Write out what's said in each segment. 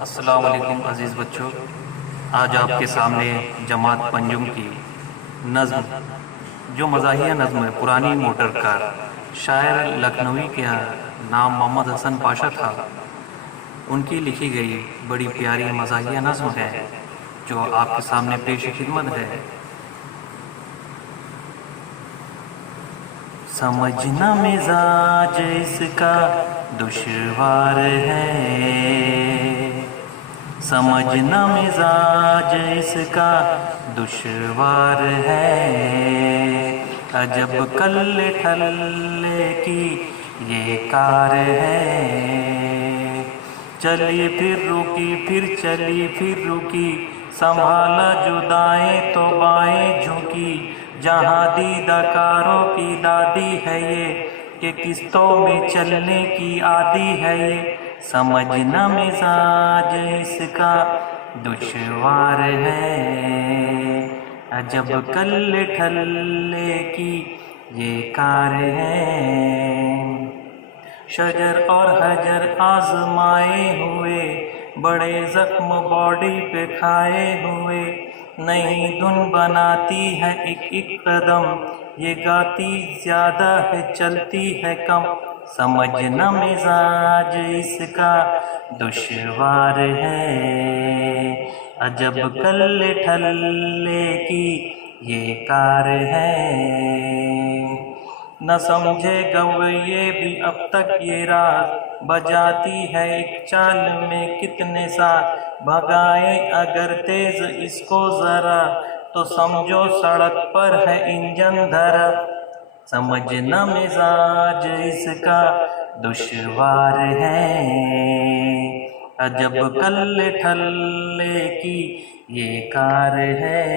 अस्सलाम वालेकुम अज़ीज़ बच्चों, आज आपके सामने जमात पंजुम की नज़्म जो मज़ाहिया नज़्म है पुरानी मोटर कार, शायर लखनवी के नाम मोहम्मद हसन पाशा था। उनकी लिखी गई बड़ी प्यारी मज़ाहिया नज़्म है जो आपके सामने पेश खिदमत है। समझना मिजाज इसका दुश्वार है, समझना मिजाज इसका दुश्वार है। अजब कल्ले ठल्ले की ये कार है। चली फिर रुकी, फिर चली फिर रुकी, संभाला जो दाएं तो बाएं झुकी। जहाँ दीदाकारों की दादी है ये, कि किस्तों में चलने की आदी है ये। समझना मिजाज इसका दुश्वार है, अजब कल्ले ठल्ले की ये कार है। शजर और हजर आजमाए हुए, बड़े जख्म बॉडी पे खाए हुए। नहीं धुन बनाती है एक एक कदम, ये गाती ज्यादा है चलती है कम। समझना मिजाज इसका दुश्वार है, अजब कल्ले ठल्ले की ये कार है। न समझे गवैये भी अब तक ये राज, बजाती है एक चाल में कितने साथ। भगाए अगर तेज इसको जरा, तो समझो सड़क पर है इंजन धरा। समझना मिजाज इसका दुश्वार है, अजब कल्ले ठल्ले की ये कार है।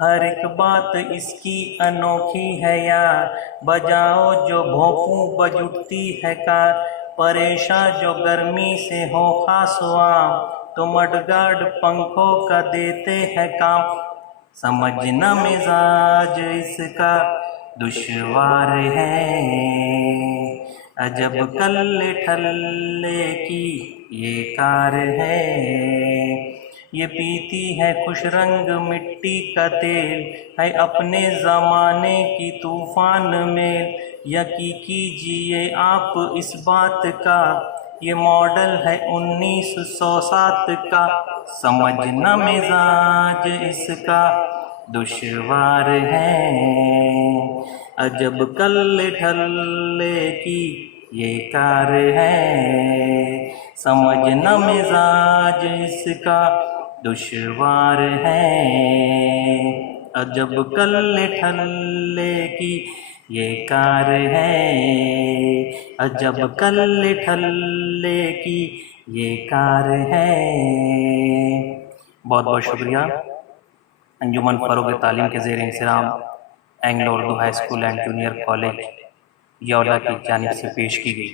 हर एक बात इसकी अनोखी है यार, बजाओ जो भोंपू बज उठती है कार। परेशान जो गर्मी से हो खासवाम, तो मडगार्ड पंखों का देते हैं काम। समझना मिजाज इसका दुश्वार है, अजब कल्ले ठल्ले की ये कार है। ये पीती है खुश रंग मिट्टी का तेल, है अपने ज़माने की तूफान में। यकीन कीजिए आप इस बात का, ये मॉडल है 1907 का। समझना मिजाज इसका दुश्वार है, अजब कल्ले ठल्ले की ये कार है। समझना मिजाज इसका दुश्वार है, अजब कल्ले ठल्ले की ये कार है। अजब कल्ले ठल्ले की ये कार है। बहुत बहुत शुक्रिया। अंजुमन फ़रोग़ तालीम के ज़ेर इंतज़ाम Anglo Urdu high school and junior college Yeola की जानिब से पेश की गई।